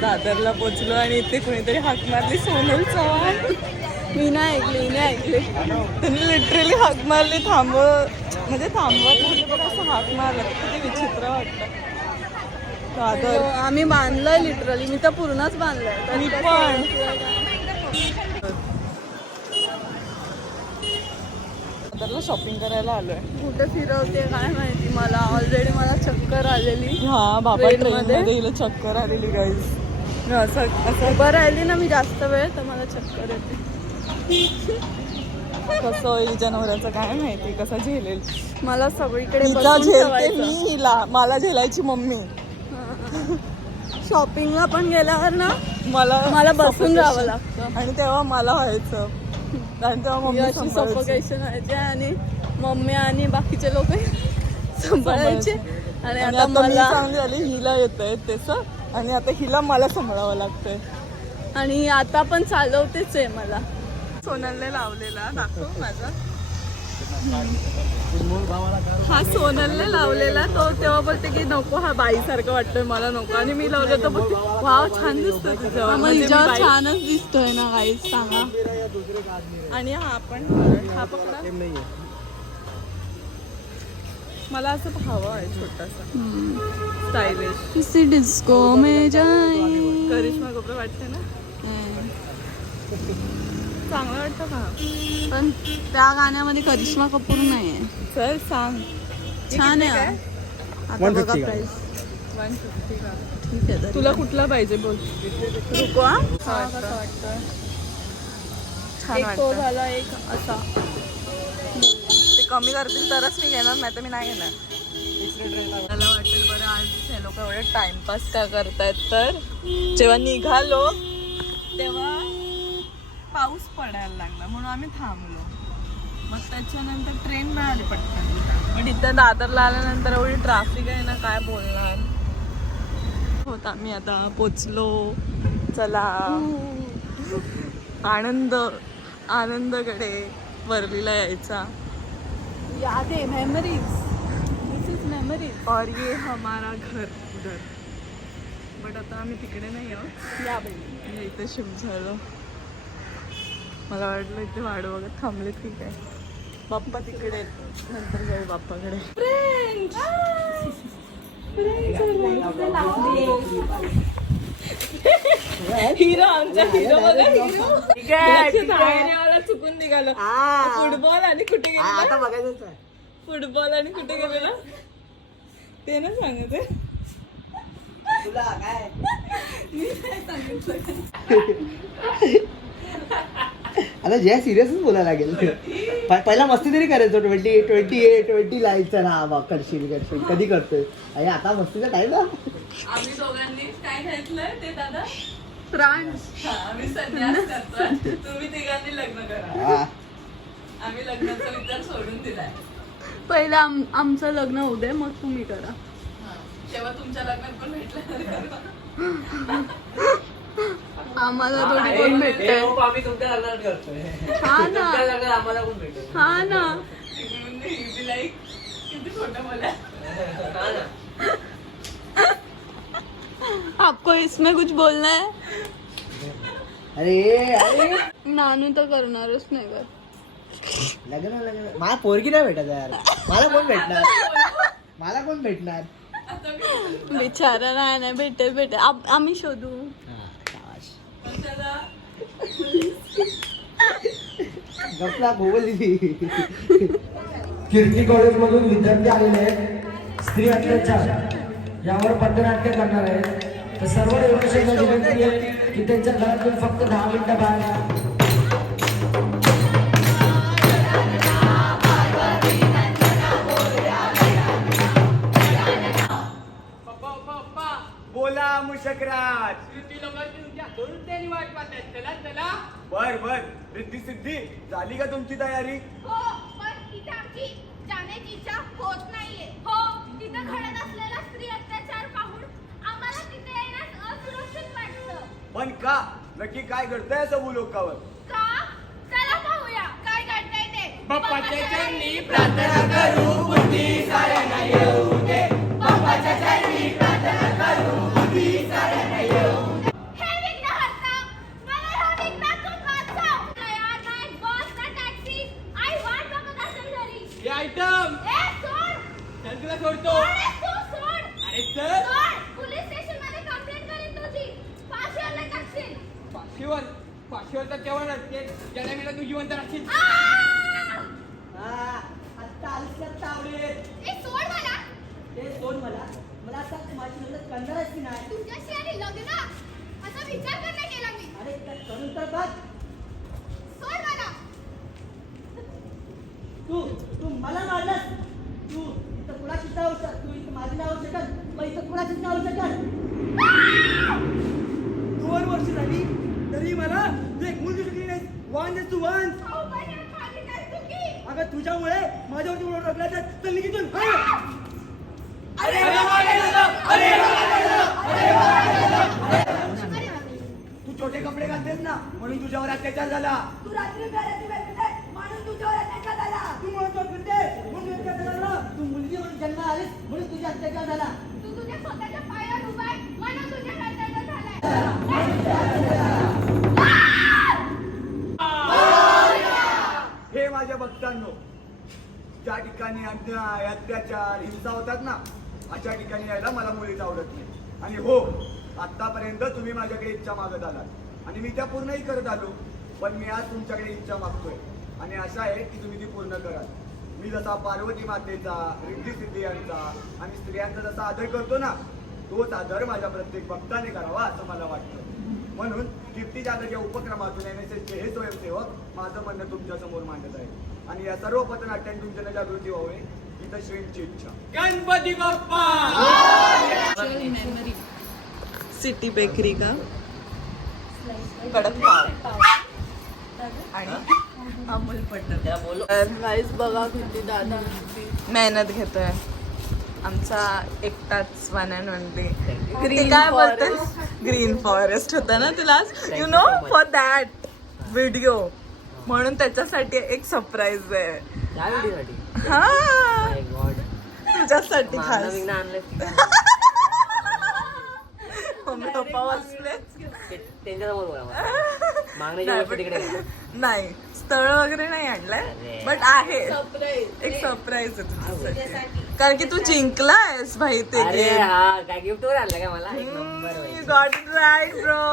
दादरला पोचलो आणि इथे कुणीतरी हाक मारली सोनल चव्हाण. मी नाही ऐकली मी नाही ऐकली. त्यांनी लिटरली हाक मारली थांबव. म्हणजे थांबवत म्हणजे असं हाक मारलं. किती विचित्र वाटतं. दादर. आम्ही बांधलंय लिटरली मी तर पूर्णच बांधलंय. मी पण. दादरला शॉपिंग करायला आलोय. कुठे फिरवते काय माहिती मला? ऑलरेडी मला चक्कर आलेली. हा बाबा ट्रेन मध्ये? चक्कर आलेली गाईज असं असं. उभं राहिली ना मी जास्त वेळ तर मला चक्कर येते. कसं होईल नवऱ्याचं काय माहिती कसं झेलेल. मला सगळीकडे झेलते. मी हिला मला झेलायची मम्मी. शॉपिंगला पण गेल्यावर ना मला मला बसून. राहावं लागतं. आणि तेव्हा मला व्हायचं. आणि तेव्हा मम्मी अशी. सफोकेशन व्हायचे आणि मम्मी आणि बाकीचे लोक सांभाळायचे. आणि आणि आता आता मी मला चांगली आली हिला येत आहे तेच आणि आता हिला मला सांभाळावं लागतंय. आणि आता पण चालवतेच आहे मला. सोनलने लावलेला. दाखव माझा. हा सोनलने लावलेला तो तेव्हा बोलते की नको हा बाईसारखं वाटतोय मला नको. आणि मी लावलं तर बोलते वाव छान तुझ्यावर मग म्हणजे बाई- छानच दिसतोय ना काहीच सांगा. आणि हा पण हा पकडा. मला असं हवं आहे छोटासा. स्टायलिश किसी डिस्को में जाए. करिश्मा कपडे वाटते ना? चांगलं वाटतं का? पण त्या गाण्यामध्ये करिश्मा कपूर नाही आहे चल सांग. छान आहे आता बघा प्राइस वन फिफ्टी का? ठीक आहे तरी. तुला कुठला पाहिजे बोल. रुको हा. कसं वाटतं. छान एक तो वाटतं झाला एक असा. ते कमी करतील तरच मी घेणार नाही तर मी नाही घेणार. मला वाटेल बरं आज हे लोक एवढे टाइमपास का करतायत तर जेव्हा निघालो तेव्हा पाऊस पडायला लागला म्हणून आम्ही थांबलो. मग त्याच्यानंतर ट्रेन मिळाली पटकन पण इथं दादरला आल्यानंतर एवढी ट्राफिक आहे ना काय बोलणार? होत आम्ही आता पोचलो. चला. आनंद आनंदकडे वरलीला यायचा. याद आहे मेमरीज दिस इज मेमरीज और ये हमारा घर उधर. बट आता आम्ही तिकडे नाही आहोत. या बाई. इथे शिफ्ट झालो. मला वाटलं इथे वाढ बघत थांबले ठीक आहे. बाप्पा तिकडे. नंतर जाऊ बाप्पाकडे. हिरो आमचा हिरो बघा हिरो. चुकून निघालं. फुटबॉल आणि कुठे गेला फुटबॉल आणि कुठे गेलेला? ते ना सांगत आहे. आता जय सिरियसच बोलायला लागेल. पहिला मस्ती तरी करायचो. ट्वेंटी ट्वेंटी एट ट्वेंटी लाईकचा ना बा करशील करशील. कधी करतोय? अरे आता मस्तीचा टाईम ना आम्ही दोघांनी काय घेतलंय ते दादा? फ्रान्स हा, आम्ही संन्यास करतोय. तुम्ही तिघांनी लग्न करा. हा. आम्ही लग्नाचा विचार सोडून दिलाय. पहिलं आम आमचं लग्न होऊ दे मग तुम्ही करा. हा. तेव्हा तुमच्या लग्नात पण भेटलं. आम्हाला थोडी कोण भेटतंय? आम्ही तुमच्या लग्नात करतोय हा ना. तुमच्या लग्नात आम्हाला कोण भेटेल हा ना. लाईक किती खोटं बोला आपको इसमें कुछ बोलना है? अरे अरे। नानू तर करणारच नाही कर लग्न लग्न. मला पोरगी नाही भेटत यार. मला कोण भेटणार? मला कोण भेटणार? बिचारा नाही नाही भेटेल भेटेल. आप- आम्ही शोधू. कीर्ती कॉलेजमधून विद्यार्थी आलेले आहेत. स्त्री अत्याचार यावर पथनाट्य करणार आहेत. तर सर्व एवढ्याशा विनंती आहे की त्यांच्या घरातून फक्त दहा मिनिटं बाहेर बर बर. रिद्धी सिद्धी झाली का तुमची तयारी? हो पण इथे आमची जाण्याची इच्छा होत नाहीये. हो तिथे घडत असलेला स्त्री अत्याचार पाहून आम्हाला तिथे येण्यास असुरक्षित वाटतं. पण का? नक्की काय घडतंय सबू लोकांवर का? चला पाहूया. काय घडतंय ते. बाप्पाच्या चरणी हे कंप्लेंट करीन तुझी. फाशीवर नाही टाकशील. पाचशेवर पाचशेवर तर केवळ नसते ज्याला मला तू जिवंत राहशील. आ! आता आलीस का तावडे ए सोड मला. ते सोड मला. मला आता माझी लग्न करणार की नाही? तुझ्याशी आणि लग्न. असा विचार नाही केला मी. अरे त्या करून तर बघ सोड मला तू तू मला मारलास तू इथं कुणाचीच नाव तू इथं माझी नाव शकत इथं कुणाचीच नाव शकत दोन वर्ष झाली तरी मला तू एक मुलगी शिकली नाही. वान अगं तुझ्यामुळे माझ्यावरती म्हणून रगल्याचं चल निघितून हा! तू छोटे कपडे घालतेस ना म्हणून तुझ्यावर अत्याचार झाला. तू रात्री म्हणून तुझ्यावर अत्याचार झाला. तू म्हणतो फिरते म्हणून अत्याचार झाला तू मुलगी म्हणून जन्म आलीस म्हणून तुझा अत्याचार झाला. तू तुझ्या स्वतःच्या पायावर उभा आहे. म्हणून तुझ्या झालाय. हे माझ्या भक्तांनो ज्या ठिकाणी अन्याय अत्याचार हिंसा होतात ना अशा ठिकाणी यायला मला मुळीच आवडत नाही. आणि हो आतापर्यंत तुम्ही माझ्याकडे इच्छा मागत आलात. आणि मी त्या पूर्णही करत आलो पण मी आज तुमच्याकडे इच्छा मागतोय. आणि अशा आहे की तुम्ही ती पूर्ण कराल. मी जसा पार्वती मातेचा रिद्धी सिद्धी यांचा आणि स्त्रियांचा जसा आदर करतो ना तोच आदर माझ्या प्रत्येक भक्ताने करावा असं मला वाटतं. म्हणून कीर्ती जागरच्या उपक्रमातून एन एस एसचे हे स्वयंसेवक माझं म्हणणं तुमच्यासमोर मांडत आहे. आणि या सर्व पथनाट्यांनी तुमच्या जागृती व्हावी ही तर श्रींची इच्छा गणपती बाप्पा! सिटी बेकरी का? कडक पाव. आणि? अमूल तर गाईस बघा किती दादा. मेहनत घेतोय. आमचा एकटाच वन अँड ओनली ते काय बोलते. ग्रीन फॉरेस्ट होता ना तुला you know for that video म्हणून त्याच्यासाठी एक सरप्राईज आहे. हा. तुझ्यासाठी खास. मम्मी पप्पा बोला. मागण्याच्या नाही, स्थळ वगैरे नाही आणलंय. बट आहे. सरप्राईज एक सरप्राईज आहे तुझ्यासाठी. कारण की तू जिंकलायस भाई ते हा गिफ्ट वर आणलं का मला? You got right bro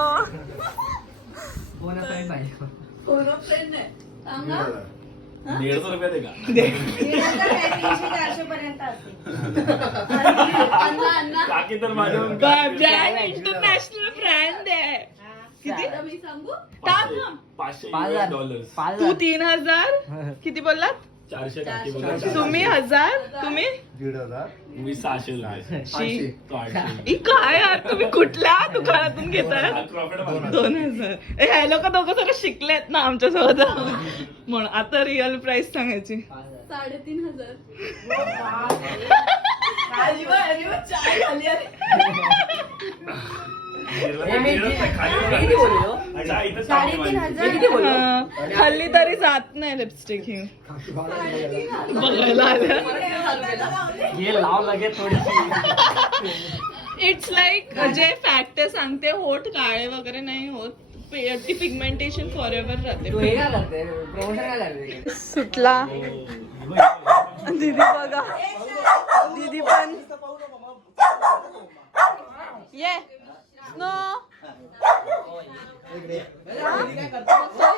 friend पाहिजे फ्रेंड सांगा. रुपया काकी तर माझ्या इंटरनॅशनल ब्रँड आहे. किती? आता मी सांगू? टाक पाचशे पाच US हजार डॉलर्स पाच तू हजार तीन हजार? किती बोललात? चारशे तुम्ही हजार? तुम्ही? मी सहाशे रुपये. शी. तो आठशे ई काय यार? तुम्ही कुठल्या दुकानातून घेताय? हा प्रॉफिट. दोन हजार. ए, हे लोक दोघं सगळं शिकलेत ना आमच्यासोबत म्हणून आता रिअल प्राइस सांगायची. साडेतीन हजार. हे. बोललो हा, खाल्ली तरी जात नाही लिपस्टिक ही. बघायला हे इट्स लाईक जे फॅक्ट सांगते होठ काळे वगैरे नाही होत. ती पिगमेंटेशन फॉर एव्हर तू राहते हे सुटला. दीदी बघा. दीदी पण ये नो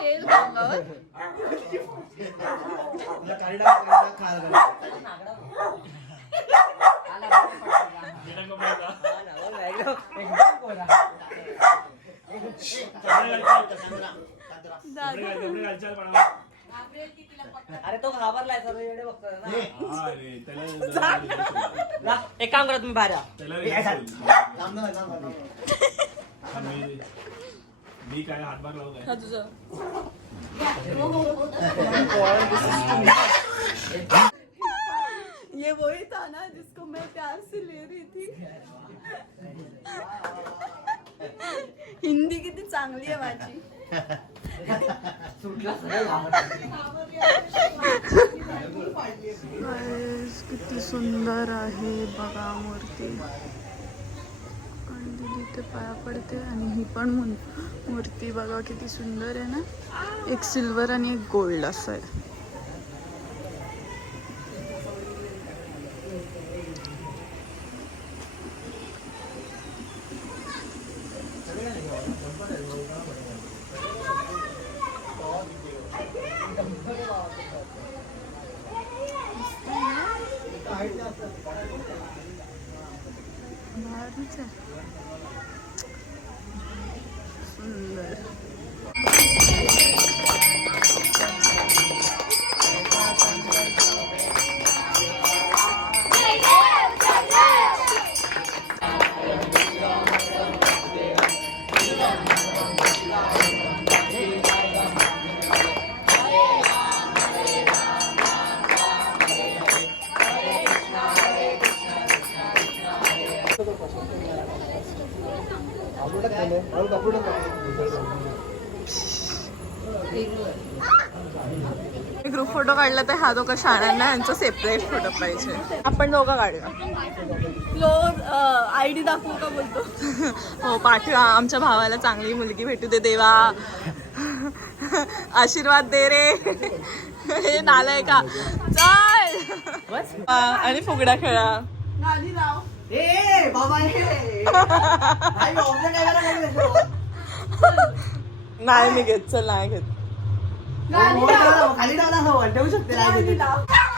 हेच गंगावर कपडे घालचाल पण आम्हाला. अरे तो घाबरलाय सर्व एवढे बघतोय ना. रे, त्याला- ला, एक काम करा तुम्ही बाहेर या. त्याला रे- मी- मी काय हातभार लावत आहे तुझं. ये वही था ना जिसको मैं प्यार से ले रही थी. हिंदी किती चांगली आहे माझी. किती सुंदर आहे बघा मूर्ती. आणि इथे पाया पडते आणि ही पण मूर्ती. बघा किती सुंदर आहे ना. एक सिल्वर आणि एक गोल्ड असं आहे. फोटो काढला तर हा दोघं शाळांना यांचा सेपरेट फोटो पाहिजे. आपण दोघं काढूया. क्लोज आय डी दाखवू का बोलतो? हो पाठवा. आमच्या भावाला चांगली मुलगी भेटू दे देवा. आशीर्वाद दे रे. हे नालाय का? चल. आणि फुगड्या खेळा. नाही मी घेत. चल नाही घेत. हो, हो, हो, खाली डावला हवं ठेवू शकते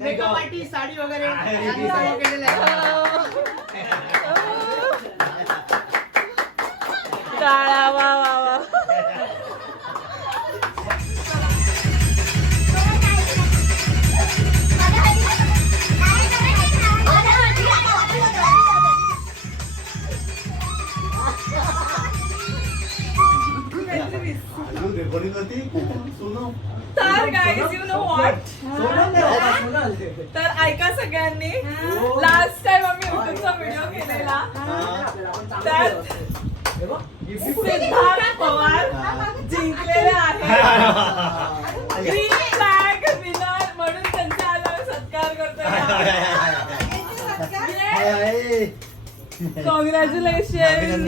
मेकअप पार्टी साडी वगैरे. केलेलं आहे. टाळा वा वा. रेकॉर्डिंग होती सुनो तर गाईज यू नो व्हॉट तर ऐका सगळ्यांनी लास्ट टाइम आम्ही युट्यूबचा व्हिडिओ केलेला त्यात सिद्धार्थ पवार जिंकलेले आहे. ग्रीन फ्लॅग विनर म्हणून त्यांचा आज आम्ही सत्कार करतोय. कॉंग्रॅच्युलेशन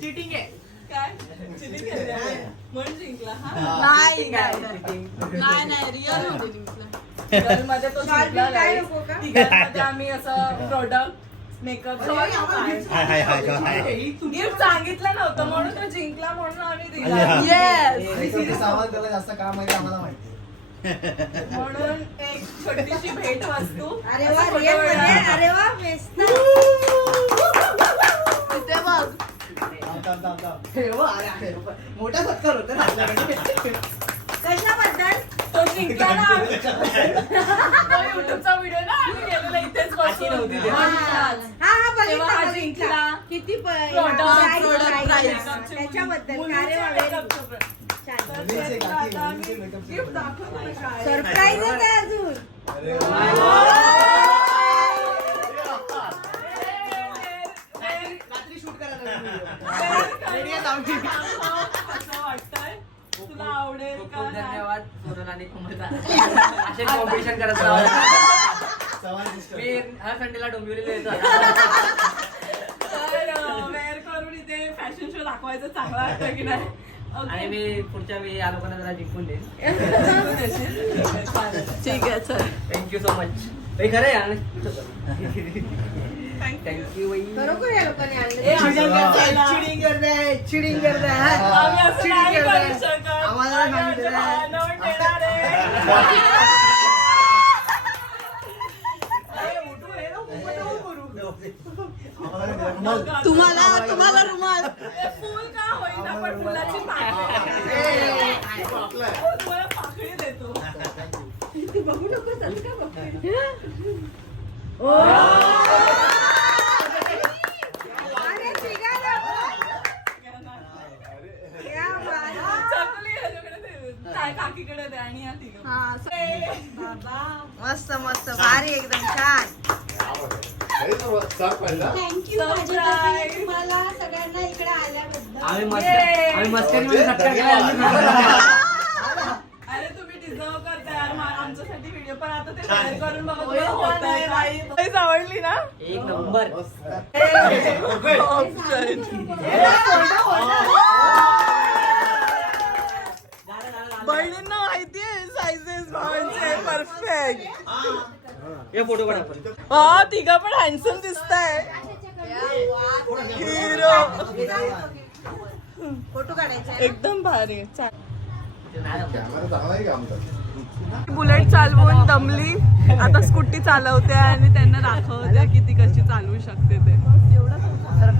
चिटिंग आहे. काय? चिटिंग केली आहे. म्हणून जिंकला हा? नाही नाही नाही नाही रिअलमध्ये जिंकला. गर्लमध्ये तो जिंकला guys. तिघांमध्ये आम्ही असं प्रोडक्ट मेकअप गिफ्ट सांगितलं नव्हतं म्हणून तो जिंकला म्हणून आम्ही दिला. येस सामान त्याला जास्त काम आहे आम्हाला माहिती म्हणून एक छोटीशी भेट वस्तू अरे असं वा मध्ये? काढा. अरे वा बेस्ट ते बघ. मोठा सत्कार होता ना आपल्याकडे. कशाबद्दल तो जिंकला ना. आम्ही. तो युट्यूबचा व्हिडिओ ना आम्ही गेलेलो इथेच बसून. हा हा तेव्हा हा बघितला जिंकला. बघितला किती प- Product, price, product, price. price. त्याच्याबद्दल अरे वा very good. छान मुलीचे काकी, मुलीचे makeup चे गिफ्ट दाखवतो शाळेत. सरप्राईज आहे. अजून तुला आवडेल खूप का खूप? धन्यवाद. आणि कोमलचा असे कॉम्पिटिशन करत. मी हर संडेला डोंबिवलीला येतो. तर वेअर करून इथे फॅशन शो दाखवायचं चांगलं वाटतं की नाही? आणि. मी पुढच्या वेळी या लोकांना जरा जिंकून देईन. ठीक आहे चल. थँक्यू सो मच हे खरं आहे थँक्यू या लोकांनी. चिडिंग चिडिंग हा? आम्हाला सांगितलं आमच्या आहे. भावांना पण देणार आहे. तुम्हाला तुम्हाला रुमाल. ते फुल का होईना पण फुलाची पाकळी. देतो. तिघं. हा ए, बाबा. मस्त मस्त भारी एकदम छान. थँक्यू. तुम्हाला सगळ्यांना इकडे आल्याबद्दल. आम्ही मस्त Yay. आम्ही मस्करीमध्ये सत्कार केला आम्ही. अरे तुम्ही डिझर्व यार. मा- आमच्यासाठी व्हिडिओ पण आता ते बाहेर करून बघा तुम्हाला होतंय. नाही. Guys, आवडली ना? एक नंबर. बहिणींना माहितीये सायझेस भावांचे परफेक्ट हे फोटो काढ आपण. हा तिघं पण हँडसम दिसताय. हिरो फोटो काढायचा एकदम भारी आहे. बुलेट चालवून दमली. आता स्कूटी चालवते आणि त्यांना दाखवते की ती कशी चालवू शकते ते.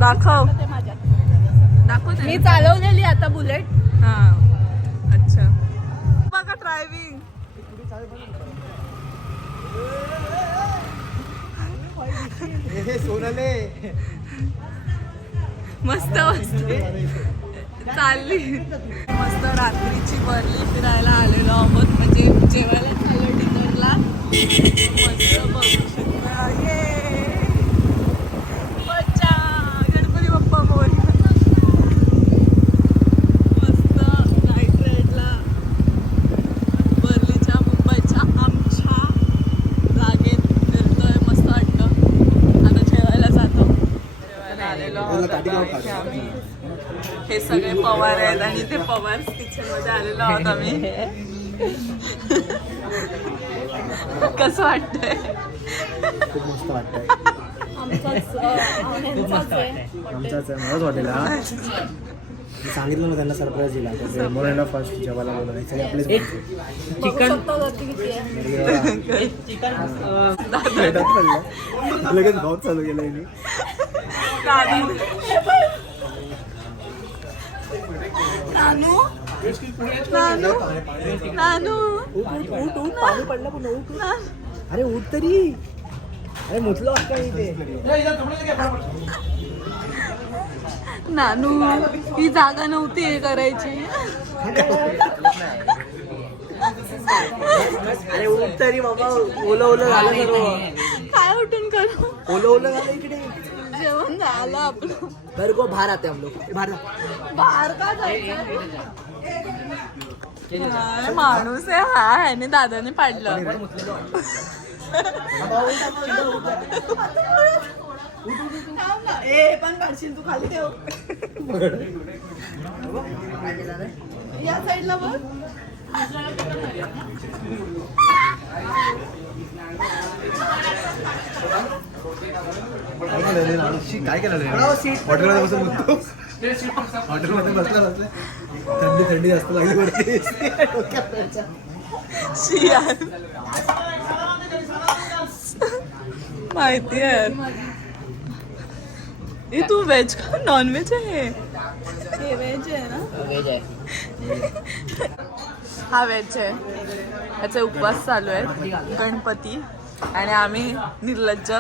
दाखव. दाखव मी चालवलेली आता बुलेट. हा. अच्छा. बघा ड्रायव्हिंग सोनाले. मस्त मस्त. चालली. मस्त रात्रीची वरली फिरायला आलेलो आहोत. म्हणजे जेवायला चाललं डिनरला मस्त बघू शकता ये बच्चा गणपती बाप्पा मोर मस्त नाईट राईडला वरलीच्या मुंबईच्या आमच्या जागेत फिरतोय मस्त वाटतं आता जेवायला जातो जेवायला आलेलो आहोत आता इथे आम्ही हे सगळे पवार आहेत आणि ते पवार किचनमध्ये आलेलो आहोत आम्ही. कसं वाटतंय? खूप मस्त वाटतंय. आमचाच आहे. मलाच सांगितलं ना त्यांना सरप्राईज दिला मोरेला फर्स्ट जेवायला बोलवलं. चिकन पडलं. लगेच भाव चालू केला मी. नानू? नानू? नानू. अरे उठ तरी. अरे मुतलं नानू ही जागा नव्हती हे करायची. अरे उठ तरी बाबा. ओलं ओलं झालं काय उठून करू? ओलं ओलं झालं इकडे. जेवण झालं आपलं. घर को बाहर आते हम लोग बाहर आ. बाहेर का जायचं? माणूस आहे हा ह्याने दादाने पाडलं. ए पण काढशील तू खाली ठेव. या साईडला बघ. काय केलं हॉटेलमध्ये बसून बघतो हॉटेलमध्ये बसल्या बसल्या थंडी थंडी जास्त लागली वरती शी यार माहिती आहे ए तू व्हेज का नॉन व्हेज आहे हे व्हेज आहे ना व्हेज आहे हा व्हेज आहे. याचे उपवास चालू आहेत गणपती. आणि आम्ही निर्लज्ज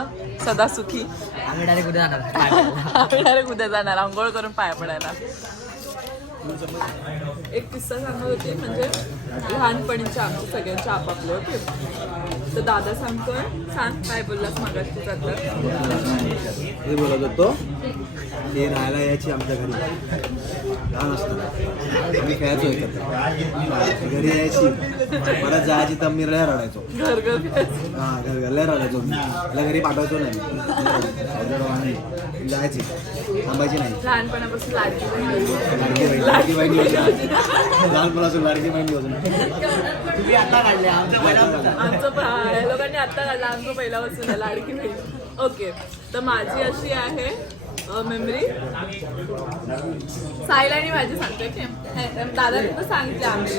सदासुखी. आम्ही डायरेक्ट कुठे जाणार. आम्ही डायरेक्ट उद्या जाणार. आंघोळ करून पाया पडायला. एक किस्सा सांगत होती म्हणजे लहानपणीचे आमचे सगळ्यांचे आपापले होते तर दादा सांगतोय. सांग काय बोललास मगाशी तर हे बोलत होतो ते राहायला यायची आमच्या घरी. लहान असताना. आम्ही खेळायचो एकत्र. घरी यायची. परत जायची तर मी लय रडायचो. घर घर हा घर घर लय रडायचो. मी मला घरी पाठवायचो नाही. जायची. थांबायची नाही. लहानपणापासून लाडकी. लाडकी बहीण. लहानपणापासून लाडकी बहीण योजना तुम्ही आता काढले. आमचं आमचं या लोकांनी आता लांब पहिल्यापासून आहे, लाडकी बहीण ओके. तर माझी अशी आहे मेमरी? साईला आणि माझी सांगते की दादा तर सांगितले आम्ही.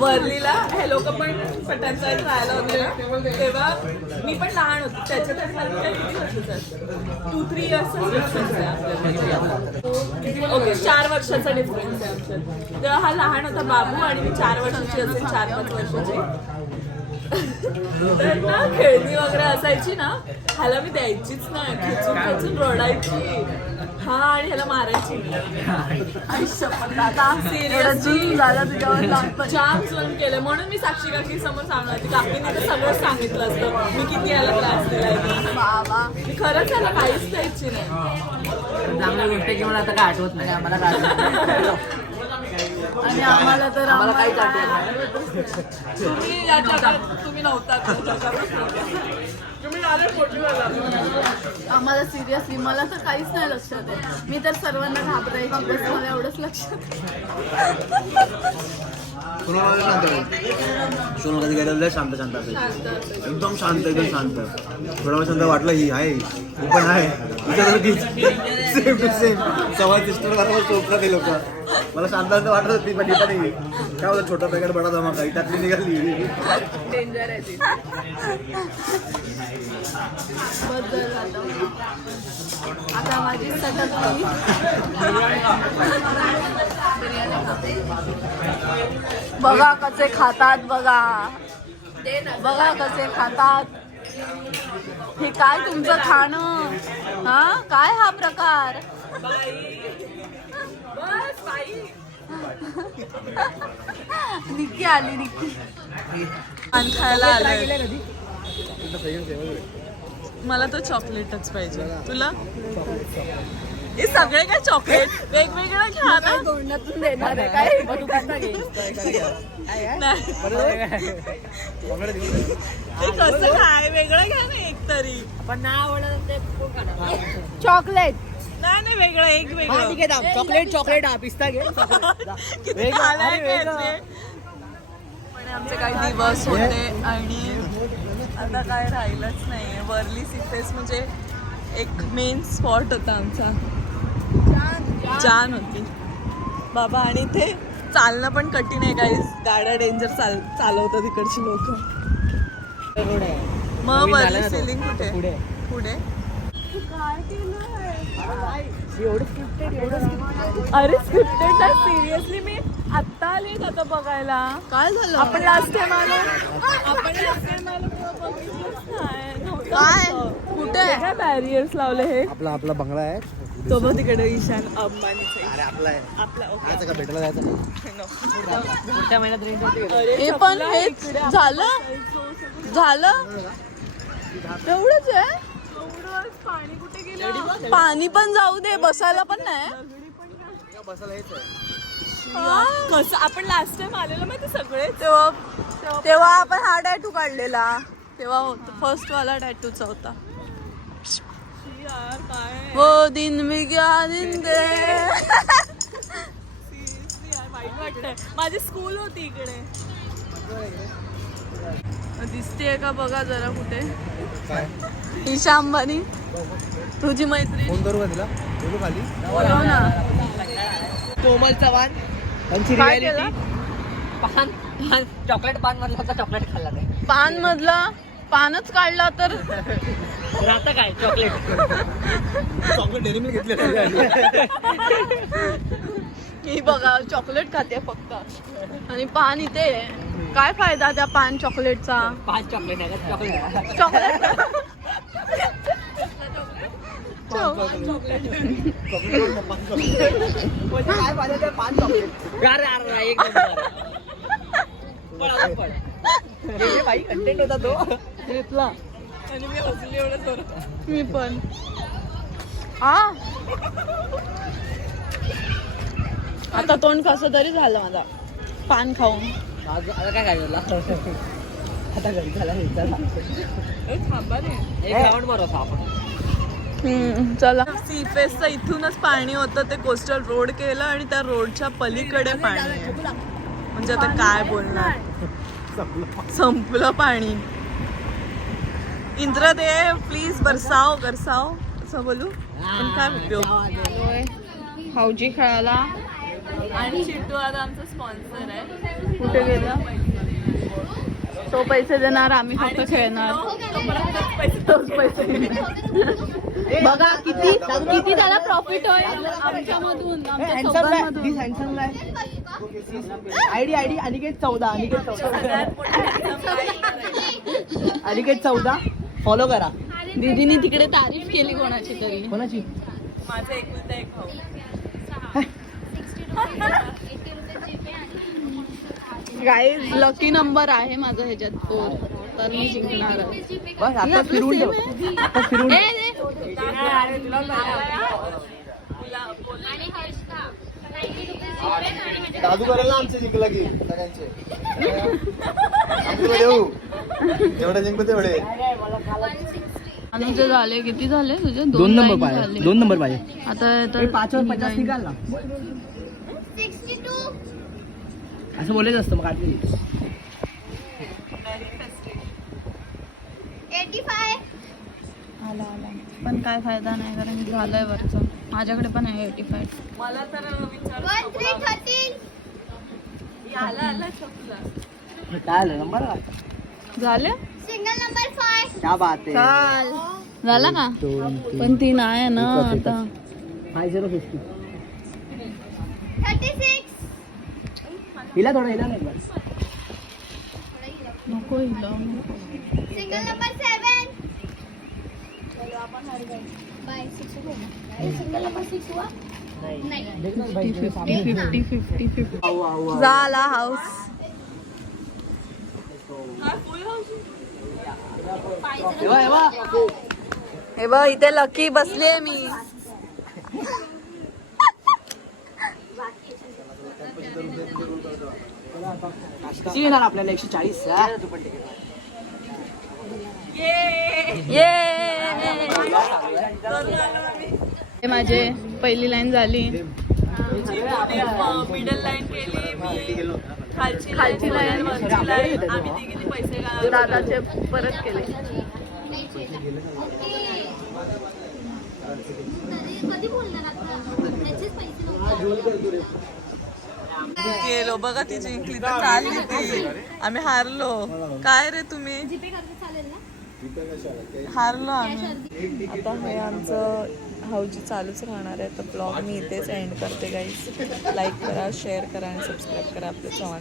वर्लीला हे लोक पण पटांचा राहायला होते तेव्हा मी पण लहान होते. त्याच्यात आणि किती टू थ्री ओके चार वर्षाचा डिफरन्स आहे आमच्यात. तेव्हा हा लहान होता बाबू आणि मी चार वर्षाची असेल चार पाच वर्षाची. तर ना खेळणी वगैरे असायची ना ह्याला मी द्यायचीच नाही. खेचून खेचून रडायची. हा आणि ह्याला मारायची. आयुष्यपत दादा सिरियसली झाला तुझ्यावर लहानपणी जाम जुलम केलं. म्हणून मी साक्षी काकी समोर सांगणार होती. काकीने तर सगळं सांगितलं असतं. मी किती याला त्रास दिलाय. बाबा. मी खरंच याला काहीच द्यायची नाही. चांगली गोष्ट की मला आता काय आठवत नाही. आम्हाला काय आठवत नाही. आणि आम्हाला तर आम्हाला आम्हाला काहीच आठवत नाही. तुम्ही तुम्ही नव्हता आम्हाला सिरियसली मला तर काहीच नाही लक्षात आहे. मी तर सर्वांना घाबरायची बस मला एवढंच लक्षात. सोनाला कधी गेलेलं लय शांत शांत. एकदम शांत एकदम शांत. थोडा वेळ शांत वाटलं? ही आहे. ही पण आहे. सेम टू सेम सवाय सिस्टर चोपला ते लोक. मला शांतांत वाटत होती पण इथं नाही. काय होतं छोटा पॅकेट बडा धमाका ही त्यातली निघाली. डेंजर आहे आता माझी सटक बघा कसे खातात बघा. बघा कसे खातात. हे काय तुमचं खाणं? हा? काय हा प्रकार? बाई निक्की आली निक्की. पान खायला आलोय. मला तो चॉकलेटच पाहिजे. तुला? हे सगळे काय चॉकलेट? वेगवेगळं घ्या ना तोंडातून देणार आहे काय नाही. ते कसं काय? वेगळं घ्या ना एक तरी पण नाही आवडत? चॉकलेट. नाही नाही वेगळं एक हा, वेगळं. ठीक आहे दाब. चॉकलेट चॉकलेट हा पिस्ता घे. किती नालायक आहेत ते. पण आमचे काही दिवस होते आणि आता काय राहिलंच नाही वर्ली सिफेस म्हणजे एक मेन स्पॉट होता आमचा. छान होती. बाबा आणि ते चालणं पण कठीण आहे काही गाड्या डेंजर चाल चालवतात तिकडची लोक. रोड आहे मग नवीन झालं वर्ली तो. सिलिंग कुठे? पुढे पुढे scripted, एवढं अरे स्क्रिप्टेड ना सिरियसली मी आत्ता आले आता बघायला. काय झालं? आपण लास्ट टाइम आलो. आपण लास्ट टाइम आलो काय? कुठे? हे काय बॅरियर्स लावले हे? आपला आपला बंगला आहे. तो बघ तिकडे ईशान अंबानीचे अरे आपला आहे. आपला ओके. जायचं का? भेटायला जायचं का? पुढच्या महिन्यात हे पण आपण झालं? झालं? तेवढंच आहे. पाणी पाणी पण जाऊ दे बसायला पण नाही. हा, कसं आपण लास्ट टाइम आलेलो माहिती सगळे तेव्हा तेव्हा आपण हा टॅटू काढलेला. तेव्हा होता फर्स्ट वाला टॅटूचा होता. यार काय? वो दिन भी क्या दिन वाईट वाटतंय. माझी स्कूल होती इकडे. दिसतेय का बघा जरा कुठे? ईशा अंबानी तुझी मैत्रीण फोन करू का तिला? बोलू खाली. बोलव ना. कोमल चव्हाण त्यांची काय पान पान चॉकलेट पान मधला होता चॉकलेट खाल्ला ते पान मधला? पानच काढला तर? राहतं काय? चॉकलेट चॉकलेट डेअरी मिल्क घेतले ही बघा चॉकलेट खाते फक्त. आणि पान इथे आहे. काय फायदा त्या पान चॉकलेटचा पाच चॉकलेट आहे चॉकलेट चॉकलेट एक कंटेंट होता तो घेतला आणि मी हसली एवढं जोरात. मी पण आ आता तोंड कसं तरी झालं माझा. पान खाऊन. आता काय काय आता घरी ए, थांबा रे. एक राऊंड मारू आपण. चला. सीफेसचं इथूनच पाणी होतं ते कोस्टल रोड केलं आणि त्या रोडच्या पलीकडे पाणी आहे. म्हणजे आता काय बोलणार? संपलं पाणी. इंद्रदेव प्लीज बरसाव बरसाव. असं बोलू? पण काय उपयोग? हावजी खेळायला. आणि चिट्टू आता आमचा स्पॉन्सर आहे. कुठे गेला? तो पैसे देणार आम्ही फक्त खेळणार. तोच पैसे देणार. बघा किती किती त्याला प्रॉफिट होईल आमच्यामधून आयडी आयडी अनिकेत चौदा अनिकेत चौदा. अनिकेत चौदा. फॉलो करा. दीदीने तिकडे तारीफ केली कोणाची तरी. कोणाची? माझा एकुलता एक भाऊ. गाईज लकी नंबर आहे माझा ह्याच्यात. तो तर मी जिंकणार आहे. बस आता फिरून ठेव आता फिरून दादू करेल ना आमचे जिंकला की सगळ्यांचे. आमचं देऊ जेवढे जिंकू तेवढे. अनुचे झाले किती झाले तुझे? दोन नंबर line पाहिजे. झाले. दोन नंबर पाहिजे. आता तर पाचवर मी पचास जाईन. निघाल. ना असं बोलायचं असतं मग आधी आला आला. पण काय फायदा नाही कारण की झालंय वरचं. माझ्याकडे पण आहे एटी फाय मला तर विचार आला आला शकला काय आलं? नंबर झाले? सिंगल नंबर फाय क्या बात आहे. चाल झाला का? पण ती नाही आहे ना आता. Five zero fifty thirty six हिला थोडं हिला नाही. बस नको हिला. Single number seven by six single number six हुआ? नाही. फिफ्टी फिफ्टी फिफ्टी फिफ्टी झाला हाऊस हे बघ इथे लकी बसली मी. किती येणार आपल्याला एकशे चाळीस ये! हे माझे पहिली लाईन झाली. मिडल लाईन केली मी खालची खालची लाईन वरची लाईन. आम्ही तिघींनी पैसे. दादाचे परत केले. कधी बोलणार आता? त्याचेच पैसे नव्हते. गेलो. बघा ती जिंकली तर चालली ती आम्ही हारलो. काय रे तुम्ही? हारलो आम्ही. आता हे आमचं हाऊजी चालूच राहणार आहे. तर ब्लॉग मी इथेच एंड करते गाईज लाईक करा शेअर करा आणि सबस्क्राईब करा आपल्या चव्हाण